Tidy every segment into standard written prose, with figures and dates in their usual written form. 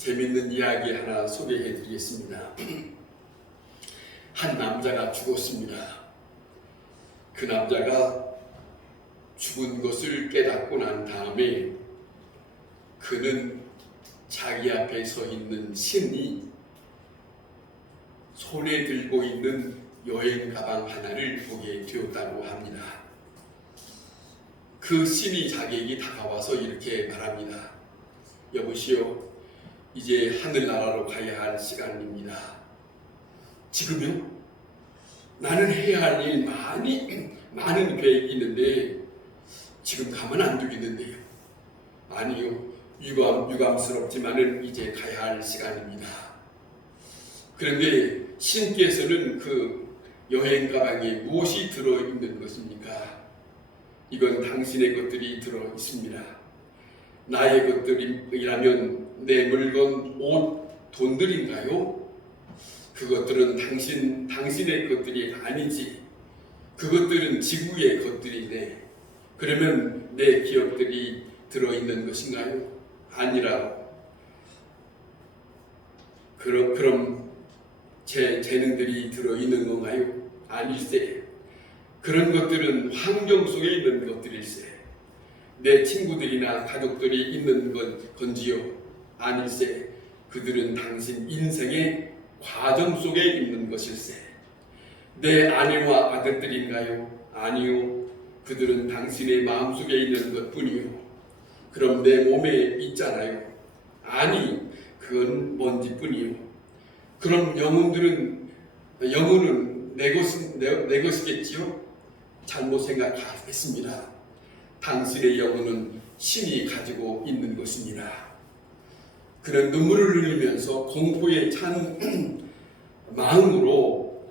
재밌는 이야기 하나 소개해 드리겠습니다. 한 남자가 죽었습니다. 그 남자가 죽은 것을 깨닫고 난 다음에 그는 자기 앞에 서 있는 신이 손에 들고 있는 여행 가방 하나를 보게 되었다고 합니다. 그 신이 자기에게 다가와서 이렇게 말합니다. 여보시오, 이제 하늘나라로 가야 할 시간입니다. 지금요? 나는 해야 할 일 많은 계획이 있는데 지금 가면 안 되겠는데요. 아니요, 유감스럽지만은 이제 가야 할 시간입니다. 그런데 신께서는 그 여행 가방에 무엇이 들어있는 것입니까? 이건 당신의 것들이 들어 있습니다. 나의 것들이라면 내 물건, 옷, 돈들인가요? 그것들은 당신의 것들이 아니지. 그것들은 지구의 것들이네. 그러면 내 기억들이 들어있는 것인가요? 아니라고. 그럼 제 재능들이 들어있는 건가요? 아닐세. 그런 것들은 환경 속에 있는 것들일세. 내 친구들이나 가족들이 있는 건지요? 아닐세. 그들은 당신 인생의 과정 속에 있는 것일세. 내 아내와 아들들인가요? 아니요. 그들은 당신의 마음속에 있는 것뿐이요. 그럼 내 몸에 있잖아요. 아니, 그건 먼지뿐이요. 그럼 영혼은 내 것이겠지요? 잘못 생각했습니다. 당신의 영혼은 신이 가지고 있는 것입니다. 그는 눈물을 흘리면서 공포에 찬 마음으로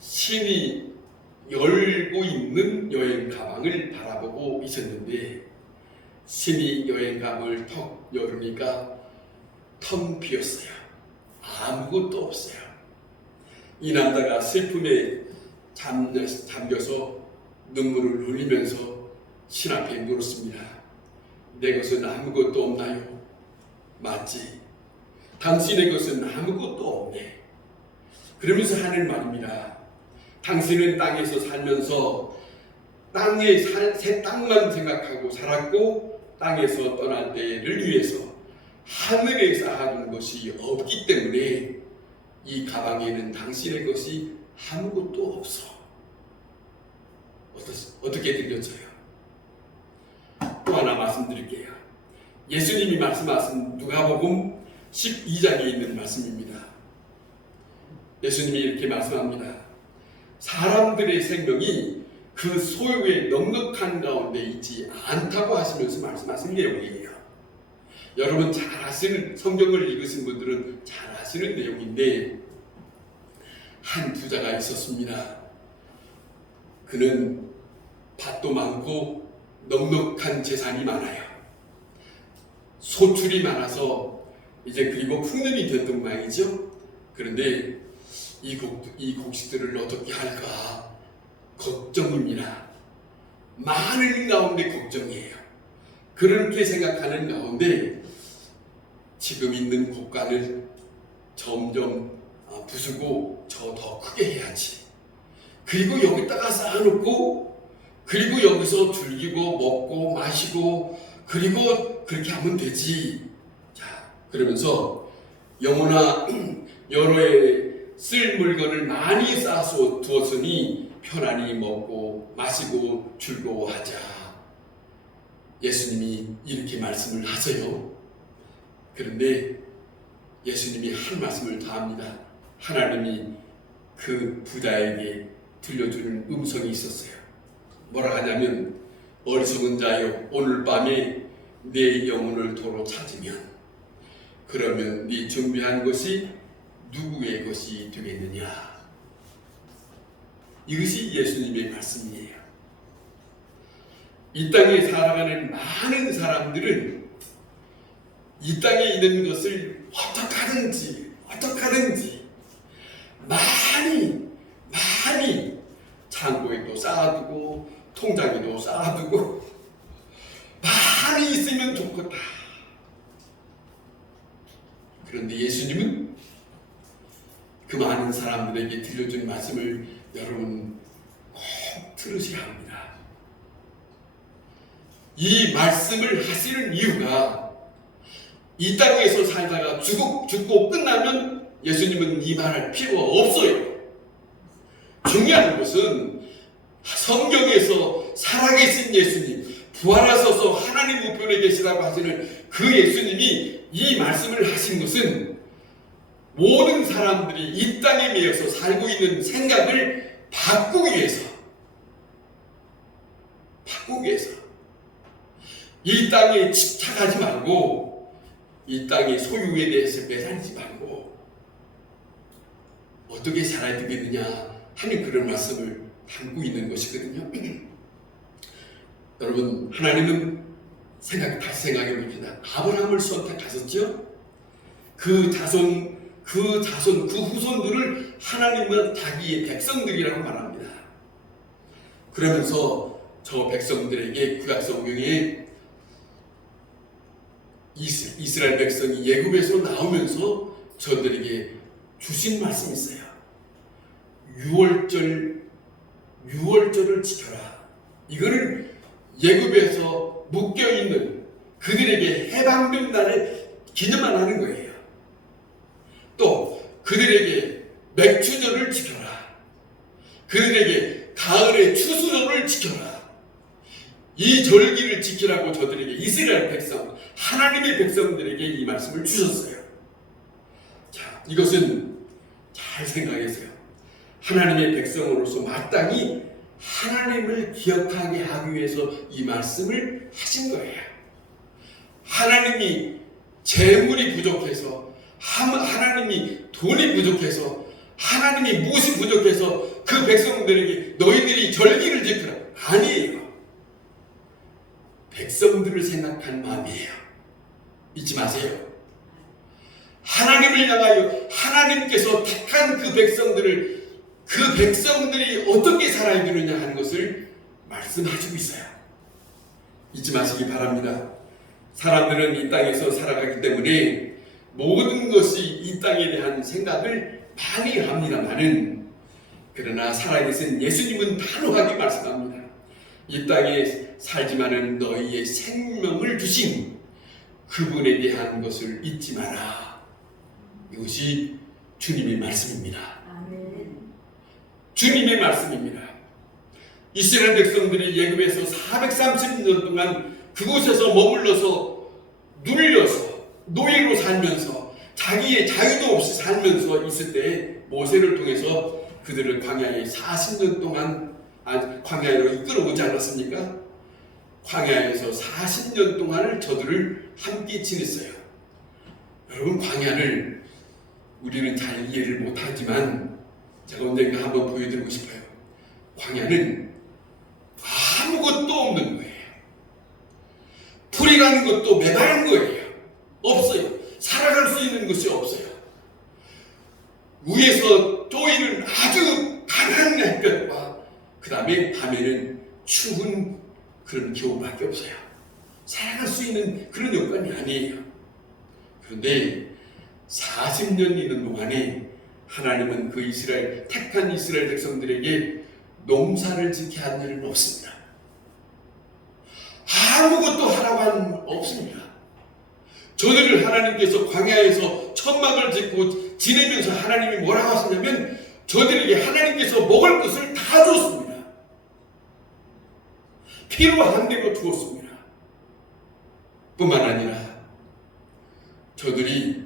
신이 열고 있는 여행 가방을 바라보고 있었는데, 신이 여행 가방을 턱 열으니까 텅 비었어요. 아무것도 없어요. 이 남자가 슬픔에 잠겨서 눈물을 흘리면서 신 앞에 물었습니다. 내 것은 아무것도 없나요? 맞지? 당신의 것은 아무것도 없네. 그러면서 하는 말입니다. 당신은 땅에서 살면서 새 땅만 생각하고 살았고, 땅에서 떠날 때를 위해서 하늘에 쌓아둔 것이 없기 때문에 이 가방에는 당신의 것이 아무것도 없어. 어떻게 들렸어요? 또 하나 말씀드릴게요. 예수님이 말씀하신 누가복음 12장에 있는 말씀입니다. 예수님이 이렇게 말씀합니다. 사람들의 생명이 그 소유의 넉넉한 가운데 있지 않다고 하시면서 말씀하신 내용이에요. 여러분 잘 아시는, 성경을 읽으신 분들은 잘 아시는 내용인데, 한 부자가 있었습니다. 그는 밭도 많고 넉넉한 재산이 많아요. 소출이 많아서 이제 그리고 풍년이 됐던 모양이죠. 그런데 이 곡식들을 어떻게 할까 걱정입니다. 많은 가운데 걱정이에요. 그렇게 생각하는 가운데 지금 있는 곡간을 점점 부수고 저 더 크게 해야지. 그리고 여기다가 쌓아놓고, 그리고 여기서 즐기고 먹고 마시고, 그리고 그렇게 하면 되지. 자, 그러면서 영혼아, 여러 해 쓸 물건을 많이 쌓아서 두었으니 편안히 먹고 마시고 즐거워하자. 예수님이 이렇게 말씀을 하세요. 그런데 예수님이 한 말씀을 더 합니다. 하나님이 그 부자에게 들려주는 음성이 있었어요. 뭐라 하냐면, 어리석은 자여, 오늘 밤에 내 영혼을 도로 찾으면 그러면 네 준비한 것이 누구의 것이 되겠느냐. 이것이 예수님의 말씀이에요. 이 땅에 살아가는 많은 사람들은 이 땅에 있는 것을 어떡하든지 많이 창고에도 쌓아두고 통장에도 쌓아두고 많이 있으면 좋겠다. 그런데 예수님은 그 많은 사람들에게 들려준 말씀을 여러분 꼭 들으셔야 합니다. 이 말씀을 하시는 이유가 이 땅에서 살다가 죽고 끝나면 예수님은 이 말할 필요가 없어요. 중요한 것은 성경에서 살아계신 예수님, 부활하셔서 하나님 우편에 계시다고 하시는 그 예수님이 이 말씀을 하신 것은 모든 사람들이 이 땅에 매여서 살고 있는 생각을 바꾸기 위해서 이 땅에 집착하지 말고 이 땅의 소유에 대해서 매달리지 말고 어떻게 살아야 되겠느냐 하는 그런 말씀을 담고 있는 것이거든요. 여러분, 하나님은 다시 생각해 봅니다. 아브라함을 선택하셨죠? 그 후손들을 하나님은 자기의 백성들이라고 말합니다. 그러면서 저 백성들에게 구약성경에 이스라엘 백성이 애굽에서 나오면서 저들에게 주신 말씀이 있어요. 유월절을 지켜라. 이거는 애굽에서 묶여있는 그들에게 해방된 날을 기념하는 거예요. 또 그들에게 맥추절을 지켜라. 그들에게 가을의 추수절을 지켜라. 이 절기를 지키라고 저들에게 이스라엘 백성, 하나님의 백성들에게 이 말씀을 주셨어요. 자, 이것은 잘 생각하세요. 하나님의 백성으로서 마땅히 하나님을 기억하게 하기 위해서 이 말씀을 하신 거예요. 하나님이 재물이 부족해서, 하나님이 돈이 부족해서, 하나님이 무엇이 부족해서 그 백성들에게 너희들이 절기를 지키라. 아니에요. 백성들을 생각한 마음이에요. 잊지 마세요. 하나님을 향하여 하나님께서 택한 그 백성들이 어떻게 살아야 되느냐 하는 것을 말씀하시고 있어요. 잊지 마시기 바랍니다. 사람들은 이 땅에서 살아가기 때문에 모든 것이 이 땅에 대한 생각을 많이 합니다만은, 그러나 살아계신 예수님은 단호하게 말씀합니다. 이 땅에 살지만은 너희의 생명을 주신 그분에 대한 것을 잊지 마라. 이것이 주님의 말씀입니다. 주님의 말씀입니다. 이스라엘 백성들이 애굽에서 430년 동안 그곳에서 머물러서 눌려서 노예로 살면서 자기의 자유도 없이 살면서 있을 때 모세를 통해서 그들을 광야에 40년 동안 광야로 이끌어오지 않았습니까? 광야에서 40년 동안을 저들을 함께 지냈어요. 여러분, 광야를 우리는 잘 이해를 못하지만 제가 언젠가 한번 보여드리고 싶어요. 광야는 아무것도 없는 거예요. 풀이라는 것도 매달은 거예요. 없어요. 살아갈 수 있는 것이 없어요. 위에서 쪼이는 아주 강한 햇볕과 그 다음에 밤에는 추운 그런 겨울밖에 없어요. 살아갈 수 있는 그런 여건이 아니에요. 그런데 40년 있는 동안에 하나님은 그 택한 이스라엘 백성들에게 농사를 짓게 한 일은 없습니다. 아무것도 하라고 한 없습니다. 저들을 하나님께서 광야에서 천막을 짓고 지내면서 하나님이 뭐라고 하셨냐면 저들에게 하나님께서 먹을 것을 다 줬습니다. 필요한 대로 주었습니다. 뿐만 아니라 저들이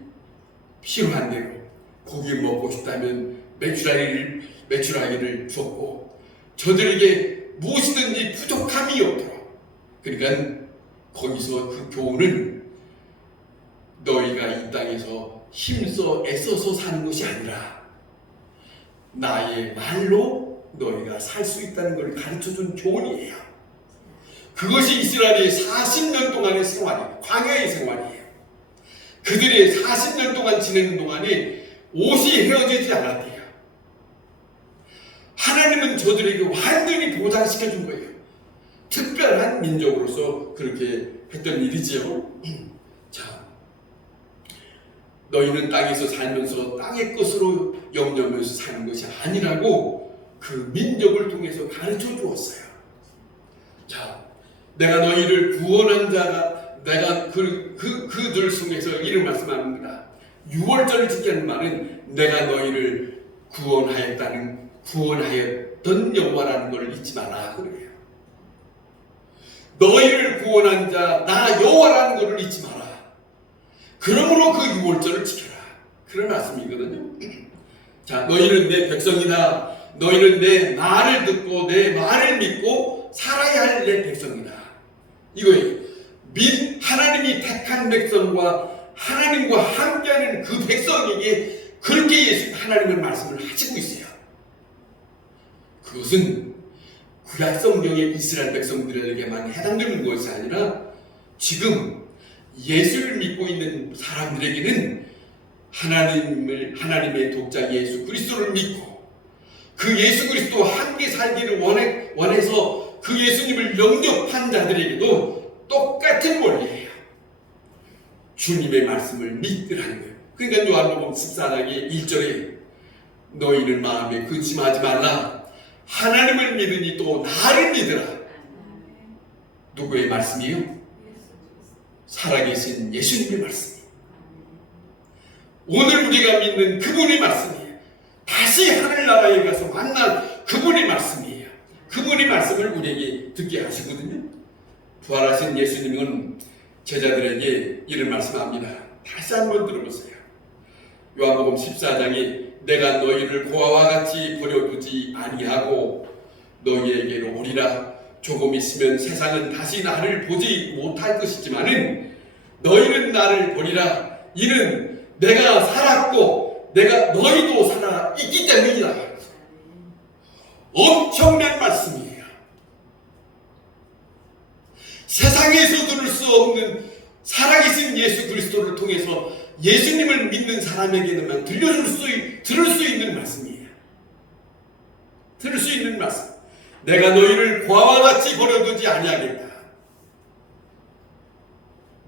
필요한 대로 고기 먹고 싶다면 메추라기를 줬고 저들에게 무엇이든지 부족함이 없도록, 그러니까 거기서 그 교훈은 너희가 이 땅에서 힘써 애써서 사는 것이 아니라 나의 말로 너희가 살 수 있다는 것을 가르쳐준 교훈이에요. 그것이 이스라엘의 40년 동안의 생활이에요. 광야의 생활이에요. 그들의 40년 동안 지내는 동안에 옷이 헤어지지 않았대요. 하나님은 저들에게 완전히 보장시켜 준 거예요. 특별한 민족으로서 그렇게 했던 일이지요. 자, 너희는 땅에서 살면서 땅의 것으로 영념하면서 사는 것이 아니라고 그 민족을 통해서 가르쳐 주었어요. 자, 내가 너희를 구원한 자가 내가 그들 속에서 이를 말씀합니다. 6월절을 지키는 말은 내가 너희를 구원하였던 여호와라는 것을 잊지 마라 그래요. 너희를 구원한 자 나 여호와라는 것을 잊지 마라. 그러므로 그 6월절을 지켜라. 그런 말씀이거든요. 자, 너희는 내 백성이다. 너희는 내 말을 듣고 내 말을 믿고 살아야 할 내 백성이다. 이거예요. 하나님이 택한 백성과 하나님과 함께하는 그 백성에게 그렇게 하나님의 말씀을 하시고 있어요. 그것은 구약 성경의 이스라엘 백성들에게만 해당되는 것이 아니라 지금 예수를 믿고 있는 사람들에게는 하나님의 독자 예수 그리스도를 믿고 그 예수 그리스도와 함께 살기를 원해서 그 예수님을 영접한 자들에게도 똑같은 원리예요. 주님의 말씀을 믿으라는 거예요. 그러니까 요한복음 14장의 1절에 너희는 마음에 근심하지 말라. 하나님을 믿으니 또 나를 믿으라. 누구의 말씀이에요? 살아계신 예수님의 말씀이에요. 오늘 우리가 믿는 그분의 말씀이에요. 다시 하늘나라에 가서 만난 그분의 말씀이에요. 그분의 말씀을 우리에게 듣게 하시거든요. 부활하신 예수님은 제자들에게 이런 말씀합니다. 다시 한번 들어보세요. 요한복음 14장에 내가 너희를 고아와 같이 버려두지 아니하고 너희에게로 오리라. 조금 있으면 세상은 다시 나를 보지 못할 것이지만은 너희는 나를 보리라. 이는 내가 살았고 너희도 살아 있기 때문이다. 엄청난 말씀이에요. 세상에서 들을 수 없는 살아계신 예수 그리스도를 통해서 예수님을 믿는 사람에게만 들을 수 있는 말씀이에요. 들을 수 있는 말씀. 내가 너희를 고아와 같이 버려두지 아니하겠다.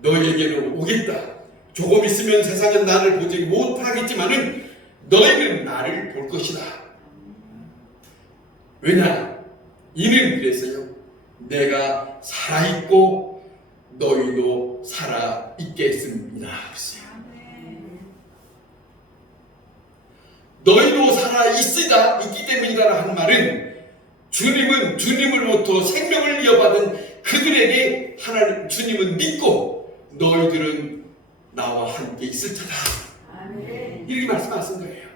너희에게로 오겠다. 조금 있으면 세상은 나를 보지 못하겠지만은 너희는 나를 볼 것이다. 왜냐? 이는 그랬어요. 내가 살아있고 너희도 살아있겠습니다. 너희도 살아있기 때문이다 하는 말은 주님은 주님으로부터 생명을 이어받은 그들에게 주님은 믿고 너희들은 나와 함께 있을 자다. 이렇게 말씀하신 거예요.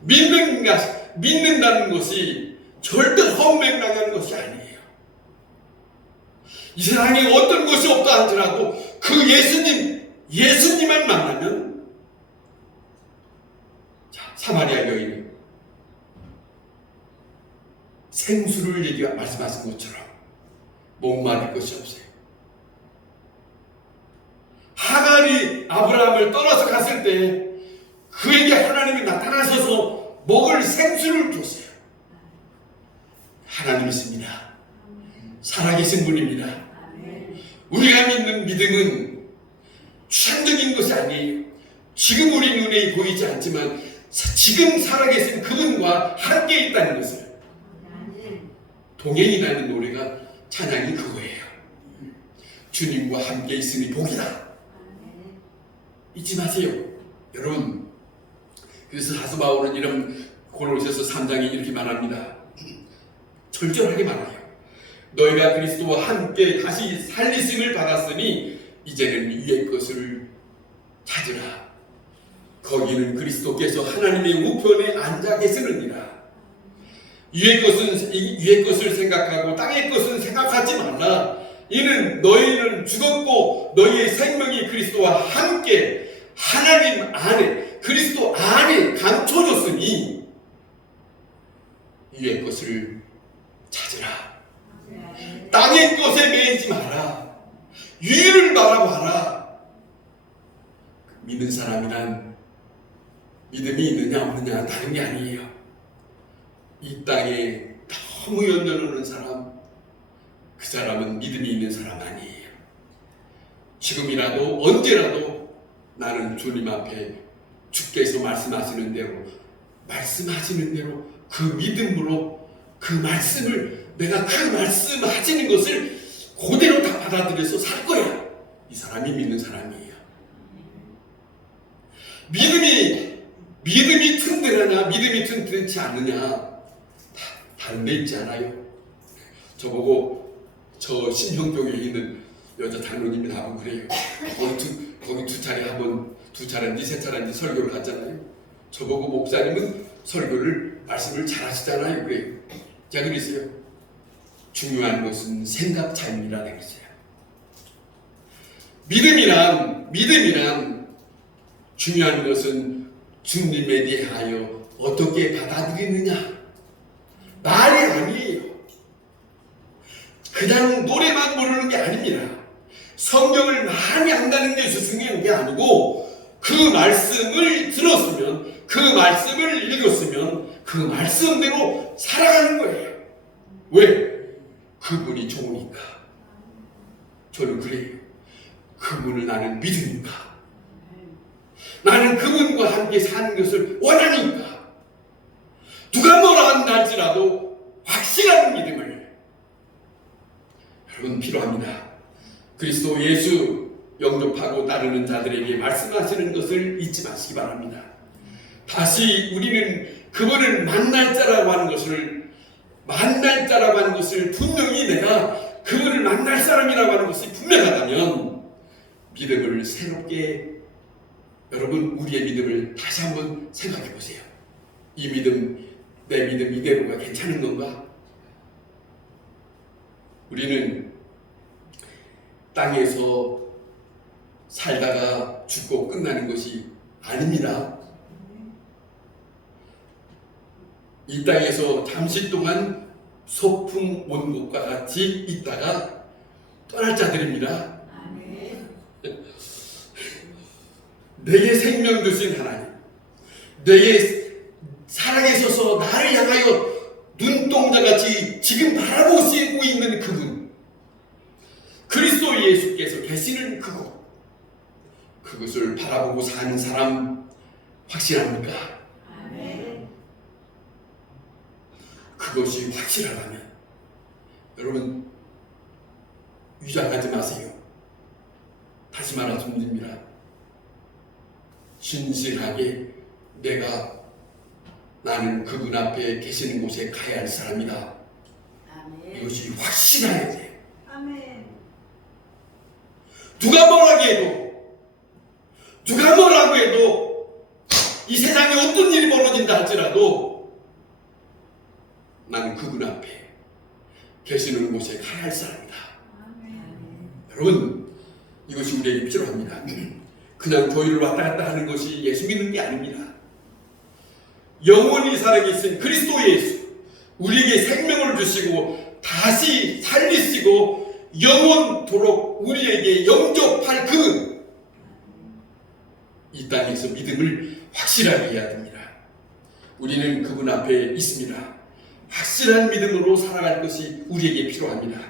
믿는다는 것이 절대 헛맹랑한 것이 아니에요. 이 세상에 어떤 것이 없다 하더라도 그 예수님만 만나면 사마리아 여인이 생수를 말씀하신 것처럼 목마를 것이 없어요. 하갈이 아브라함을 떠나서 갔을 때 그에게 하나님이 나타나셔서 먹을 생수를 줬어요. 하나님이십니다. 살아계신 분입니다. 우리가 믿는 믿음은 추상적인 것이 아니에요. 지금 우리 눈에 보이지 않지만 지금 살아계신 그분과 함께 있다는 것을 동행이라는 노래가 찬양이 그거예요. 주님과 함께 있으니 복이다. 잊지 마세요. 여러분, 그래서 사도 바울은 이런 고린도서 3장에 이렇게 말합니다. 절절하게 말해요. 너희가 그리스도와 함께 다시 살리심을 받았으니 이제는 위의 것을 찾으라. 거기는 그리스도께서 하나님의 우편에 앉아 계시느니라. 위의 것을 생각하고 땅의 것은 생각하지 말라. 이는 너희는 죽었고 너희의 생명이 그리스도와 함께 하나님 안에 그리스도 안에 감춰졌으니 위의 것을 찾으라. 땅의 것에 매이지 마라. 위를 바라봐라. 믿는 사람이란 믿음이 있느냐 없느냐 다른 게 아니에요. 이 땅에 너무 연연하는 사람, 그 사람은 믿음이 있는 사람 아니에요. 지금이라도 언제라도 나는 주님 앞에 주께서 말씀하시는 대로 그 믿음으로 그 말씀을 내가 그 말씀하시는 것을 그대로 다 받아들여서 살 거야. 이 사람이 믿는 사람이에요. 믿음이 튼튼하냐 믿음이 튼튼치 않느냐 다른 데 있지 않아요. 저보고 저 신평교회에 있는 여자 장로님이 하고 그래요. 거기 두 차례인지 세 차례인지 설교를 하잖아요. 저보고 목사님은 말씀을 잘 하시잖아요. 그래요. 제가 그랬어요. 중요한 것은 생각 차이입니다. 그랬어요. 믿음이란 중요한 것은 주님에 대하여 어떻게 받아들이느냐 말이 아니에요. 그냥 노래만 부르는 게 아닙니다. 성경을 많이 한다는 게 중요한 게 아니고 그 말씀을 들었으면 그 말씀을 읽었으면 그 말씀대로 살아가는 거예요. 왜? 그분이 좋으니까. 저는 그래요. 그분을 나는 믿으니까. 나는 그분과 함께 사는 것을 원하니까. 누가 뭐라 한다 할지라도 확실한 믿음을 여러분 필요합니다. 그리스도 예수 영접하고 따르는 자들에게 말씀하시는 것을 잊지 마시기 바랍니다. 다시 우리는 그분을 만날 자라고 하는 것을 분명히 내가 그분을 만날 사람이라고 하는 것이 분명하다면 믿음을 새롭게 여러분 우리의 믿음을 다시 한번 생각해 보세요. 이 믿음 내 믿음 이대로가 괜찮은 건가? 우리는 땅에서 살다가 죽고 끝나는 것이 아닙니다. 이 땅에서 잠시 동안 소풍 온 것과 같이 있다가 떠날 자들입니다. 내게 생명 주신 하나님, 내게 살아계셔서 나를 향하여 눈동자같이 지금 바라보시고 있는 그분, 그리스도 예수께서 계시는 그것을 바라보고 사는 사람 확실합니까? 그것이 확실하다면 여러분 위장하지 마세요. 다시 말씀드립니다. 진실하게 나는 그분 앞에 계시는 곳에 가야 할 사람이다. 아멘. 이것이 확실해야 돼. 아멘. 누가 뭐라고 해도 이 세상에 어떤 일이 벌어진다 할지라도 나는 그분 앞에 계시는 곳에 가야 할 사람이다. 아멘. 여러분 이것이 우리에게 필요합니다. 그냥 교회를 왔다 갔다 하는 것이 예수 믿는 게 아닙니다. 영원히 살아계신 그리스도 예수, 우리에게 생명을 주시고 다시 살리시고 영원토록 우리에게 영접할 그분, 이 땅에서 믿음을 확실하게 해야 됩니다. 우리는 그분 앞에 있습니다. 확실한 믿음으로 살아갈 것이 우리에게 필요합니다.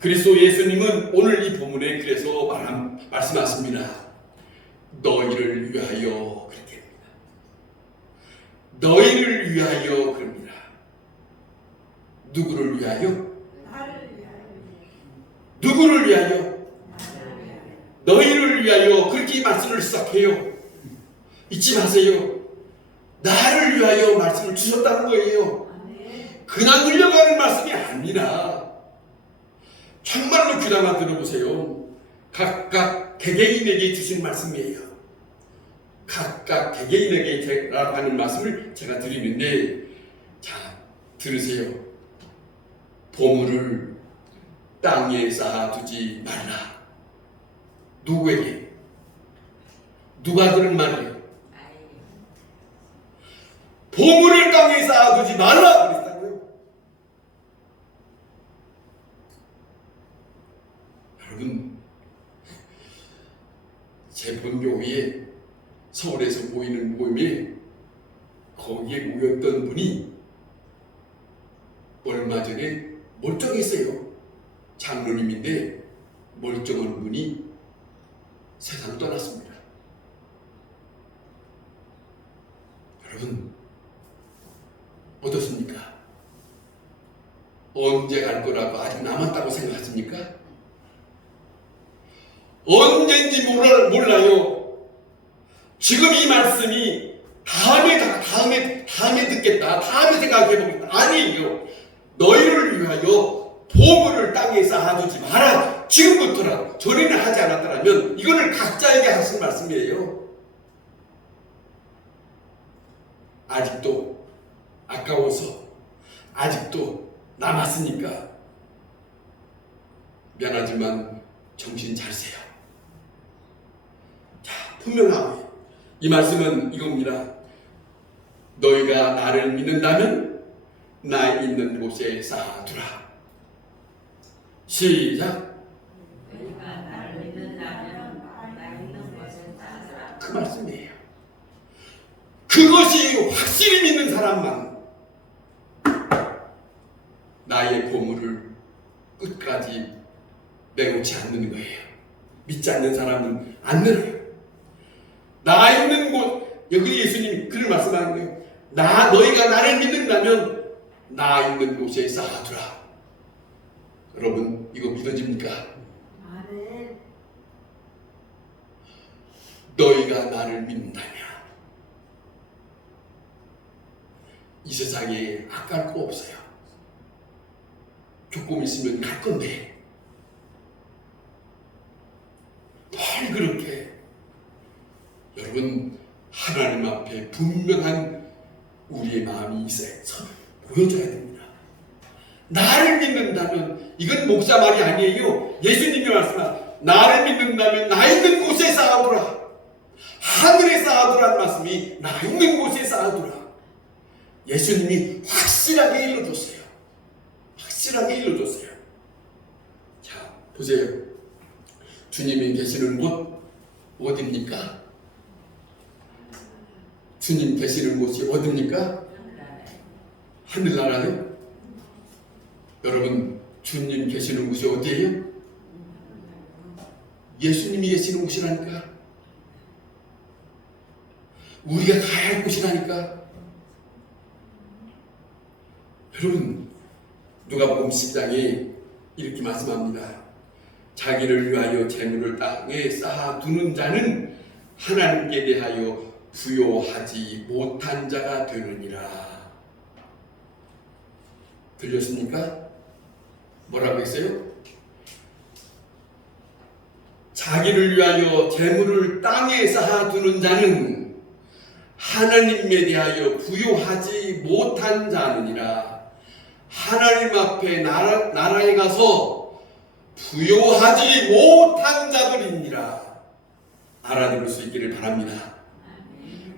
그리스도 예수님은 오늘 이 본문에 그래서 말씀하십니다. 너희를 위하여 그렇게 합니다. 너희를 위하여 그럽니다. 누구를 위하여? 나를 위하여. 누구를 위하여? 나를 위하여. 너희를 위하여 그렇게 말씀을 시작해요. 잊지 마세요. 나를 위하여 말씀을 주셨다는 거예요. 그냥 흘려가는 말씀이 아니라 정말로 귀담아 들어보세요. 각각 개개인에게 주신 말씀이에요. 각각 개개인에게 하는 말씀을 제가 드리는데, 자, 들으세요. 보물을 땅에 쌓아두지 말라. 누구에게? 누가 그런 말이에요? 보물을 땅에 쌓아두지 말라 그랬다고요. 여러분, 제 본교회에 서울에서 모이는 모임에 거기에 모였던 분이 얼마 전에 멀쩡했어요. 장로님인데 멀쩡한 분이 세상을 떠났습니다. 여러분 어떻습니까? 언제 갈 거라고 아직 남았다고 생각하십니까? 언젠지 몰라요. 지금 이 말씀이 다음에 듣겠다, 다음에 생각해보겠다. 아니에요. 너희를 위하여 보물을 땅에 쌓아두지 마라. 지금부터라도. 전에는 하지 않았더라면 이거는 각자에게 하신 말씀이에요. 아직도 아까워서, 아직도 남았으니까 미안하지만 정신 차리세요. 자, 분명하게 이 말씀은 이겁니다. 너희가 나를 믿는다면 나 있는 곳에 쌓아두라. 시작. 너희가 나를 믿는다면 나 있는 곳에 쌓아두라. 그 말씀이에요. 그것이 확실히 믿는 사람만 나의 보물을 끝까지 내놓지 않는 거예요. 믿지 않는 사람은 안 내려요. 나 있는 곳, 여기 예수님이 그를 말씀하는 거예요. 너희가 나를 믿는다면 나 있는 곳에 쌓아두라. 여러분 이거 믿어집니까? 아멘. 너희가 나를 믿는다면 이 세상에 아까울 거 없어요. 조금 있으면 갈 건데 뭘 그렇게 여러분 하나님 앞에 분명한 우리의 마음이 있어요. 보여줘야 됩니다. 나를 믿는다면 이건 목사 말이 아니에요. 예수님이 말씀하신 나를 믿는다면 나 있는 곳에 쌓아두라. 하늘에 쌓아두라는 말씀이 나 있는 곳에 쌓아두라. 예수님이 확실하게 일러줬어요. 확실하게 일러줬어요. 자, 보세요. 주님이 계시는 곳 어디입니까? 주님 계시는 곳이 어디입니까? 하늘나라요? 여러분 주님 계시는 곳이 어디예요? 예수님이 계시는 곳이라니까. 우리가 가야 할 곳이라니까. 여러분 누가복음 10장에 이렇게 말씀합니다. 자기를 위하여 재물을 땅에 쌓아두는 자는 하나님께 대하여 부요하지 못한 자가 되느니라. 들렸습니까? 뭐라고 했어요? 자기를 위하여 재물을 땅에 쌓아두는 자는 하나님에 대하여 부요하지 못한 자느니라. 하나님 앞에 나라에 가서 부요하지 못한 자들이니라. 알아들을 수 있기를 바랍니다.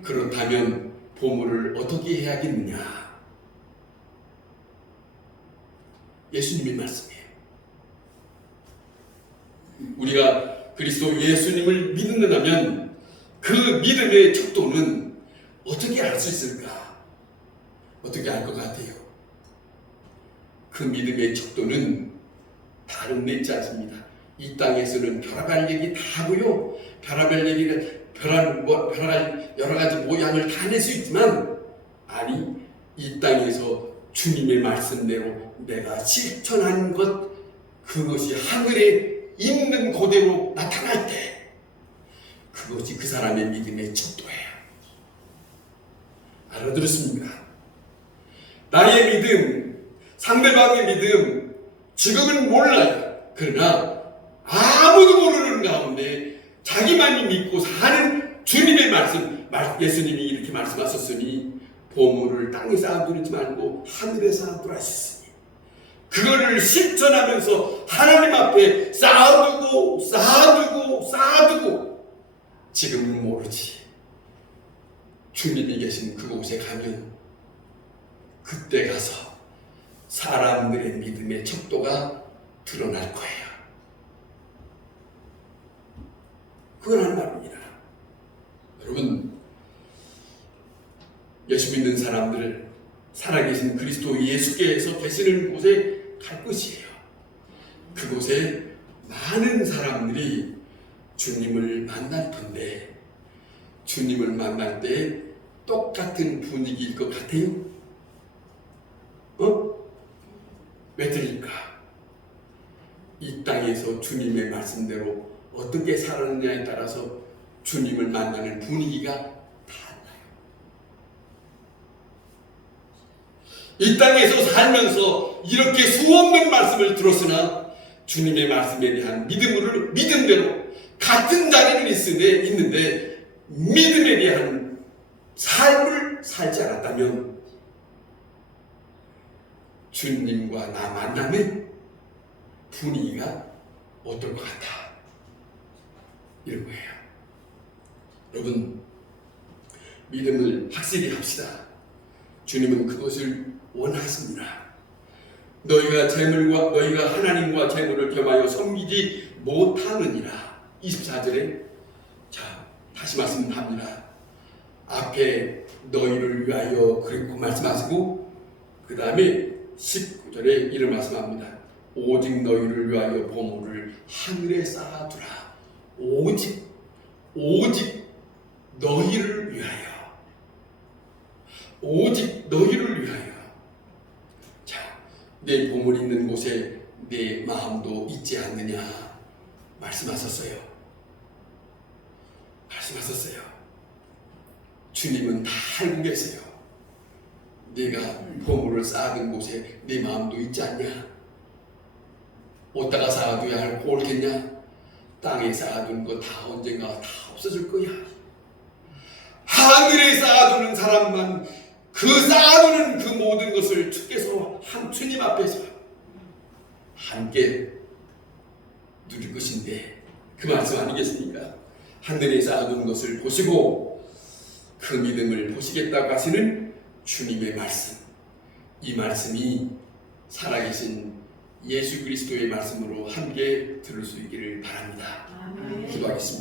그렇다면 보물을 어떻게 해야겠느냐? 예수님의 말씀이에요. 우리가 그리스도 예수님을 믿는다면 그 믿음의 척도는 어떻게 알 수 있을까? 어떻게 알 것 같아요? 그 믿음의 척도는 다른 데 있지 않습니다. 이 땅에서는 별의별 얘기 다 하고요. 별의별 얘기는 별의별 여러 가지 모양을 다 낼 수 있지만, 아니 이 땅에서 주님의 말씀대로 내가 실천한 것, 그것이 하늘에 있는 그대로 나타날 때 그것이 그 사람의 믿음의 척도예요. 알아들었습니까? 나의 믿음, 상대방의 믿음, 지금은 몰라요. 그러나 아무도 모르는 가운데 자기만이 믿고 사는 주님의 말씀, 예수님이 이렇게 말씀하셨으니 보물을 땅에 쌓아두지 말고 하늘에 쌓아두라 하셨으니, 그거를 실천하면서 하나님 앞에 쌓아두고 지금은 모르지. 주님이 계신 그곳에 가면 그때 가서 사람들의 믿음의 척도가 드러날 거예요. 그걸 하는 말입니다. 여러분, 예수 믿는 사람들, 살아계신 그리스도 예수께서 계시는 곳에 갈 것이에요. 그곳에 많은 사람들이 주님을 만날 텐데, 주님을 만날 때 똑같은 분위기일 것 같아요? 왜 그러니까 이 땅에서 주님의 말씀대로 어떻게 살았느냐에 따라서 주님을 만나는 분위기가 달라요. 이 땅에서 살면서 이렇게 수없는 말씀을 들었으나 주님의 말씀에 대한 믿음대로 같은 자리는 있는데 믿음에 대한 삶을 살지 않았다면 주님과 나 만나면 분위기가 어떨 것 같아? 이런 거예요. 여러분, 믿음을 확실히 합시다. 주님은 그것을 원하십니다. 너희가 하나님과 재물을 겸하여 섬기지 못하느니라. 24절에 자, 다시 말씀합니다. 앞에 너희를 위하여 그랬고 말씀하시고 그 다음에 19절에 이를 말씀합니다. 오직 너희를 위하여 보물을 하늘에 쌓아두라. 오직 너희를 위하여. 오직 너희를 위하여. 자, 내 보물 있는 곳에 내 마음도 있지 않느냐 말씀하셨어요. 주님은 다 알고 계세요. 네가 보물을 쌓아둔 곳에 네 마음도 있지 않냐? 어디다가 쌓아둬야 옳겠냐? 땅에 쌓아둔 거 다 언젠가 다 없어질 거야. 하늘에 쌓아두는 사람만 그 쌓아두는 그 모든 것을 주께서 주님 앞에서 함께 누릴 것인데 그 말씀 아니겠습니까? 하늘에 쌓아둔 것을 보시고 그 믿음을 보시겠다고 하시는 주님의 말씀, 이 말씀이 살아계신 예수 그리스도의 말씀으로 함께 들을 수 있기를 바랍니다. 기도하겠습니다.